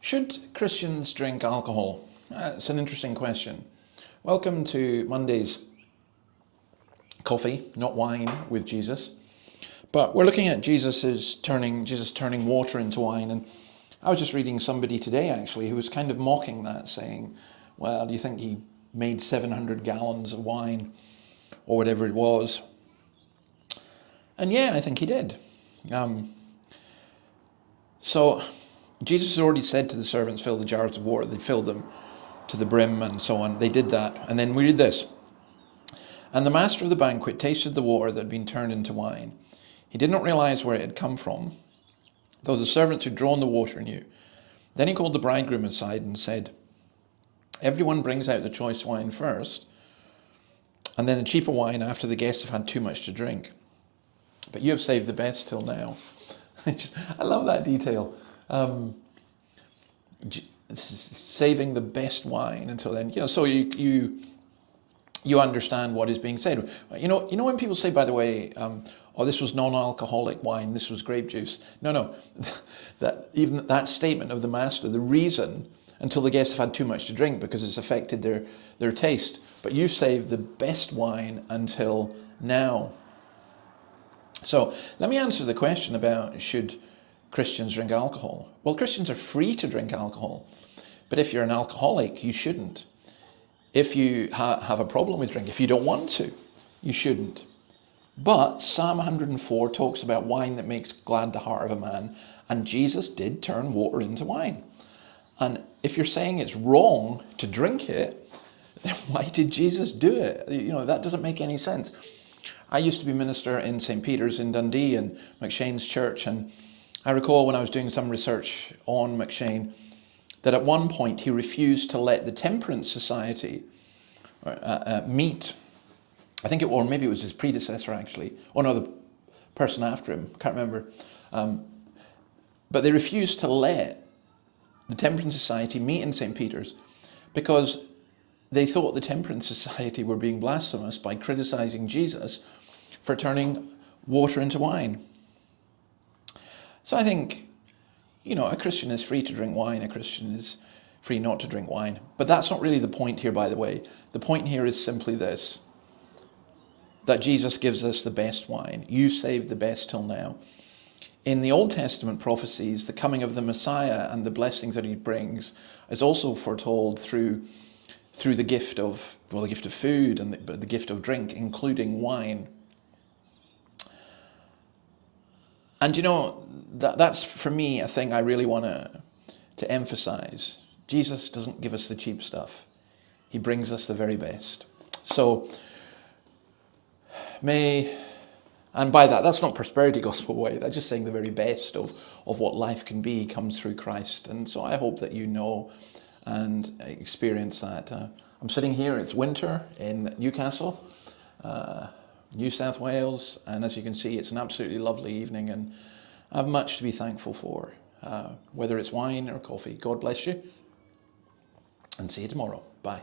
Should Christians drink alcohol? It's an interesting question. Welcome to Monday's coffee, not wine, with Jesus. But we're looking at Jesus turning water into wine. And I was just reading somebody today, actually, who was kind of mocking that, saying, well, do you think he made 700 gallons of wine or whatever it was? And yeah, I think he did. So Jesus has already said to the servants, fill the jars of water. They filled them to the brim and so on. They did that. And then we read this. And the master of the banquet tasted the water that had been turned into wine. He did not realize where it had come from, though the servants who'd drawn the water knew. Then he called the bridegroom aside and said, everyone brings out the choice wine first, and then the cheaper wine after the guests have had too much to drink. But you have saved the best till now. I love that detail. Saving the best wine until then. So you understand what is being said. You know when people say, by the way, oh, this was non-alcoholic wine, this was grape juice. No, even that statement of the master, the reason until the guests have had too much to drink because it's affected their taste. But you've saved the best wine until now. So let me answer the question about should Christians drink alcohol. Well, Christians are free to drink alcohol, but if you're an alcoholic, you shouldn't. If you have a problem with drink, if you don't want to, you shouldn't. But Psalm 104 talks about wine that makes glad the heart of a man, and Jesus did turn water into wine. And if you're saying it's wrong to drink it, then why did Jesus do it? That doesn't make any sense. I used to be minister in St. Peter's in Dundee and McShane's church, and I recall when I was doing some research on McShane that at one point he refused to let the Temperance Society meet. I think or maybe it was his predecessor actually. Oh no, the person after him, can't remember. But they refused to let the Temperance Society meet in St. Peter's because they thought the Temperance Society were being blasphemous by criticizing Jesus for turning water into wine. So I think, a Christian is free to drink wine, a Christian is free not to drink wine. But that's not really the point here, by the way. The point here is simply this, that Jesus gives us the best wine. You saved the best till now. In the Old Testament prophecies, the coming of the Messiah and the blessings that he brings is also foretold through the gift of food and the gift of drink, including wine. And that's for me a thing I really want to emphasize. Jesus doesn't give us the cheap stuff. He brings us the very best. So and by that's not prosperity gospel way, that's just saying the very best of what life can be comes through Christ. And so I hope that you know and experience that. I'm sitting here, it's winter in Newcastle, New South Wales, and as you can see, it's an absolutely lovely evening, and I have much to be thankful for, whether it's wine or coffee. God bless you, and see you tomorrow. Bye.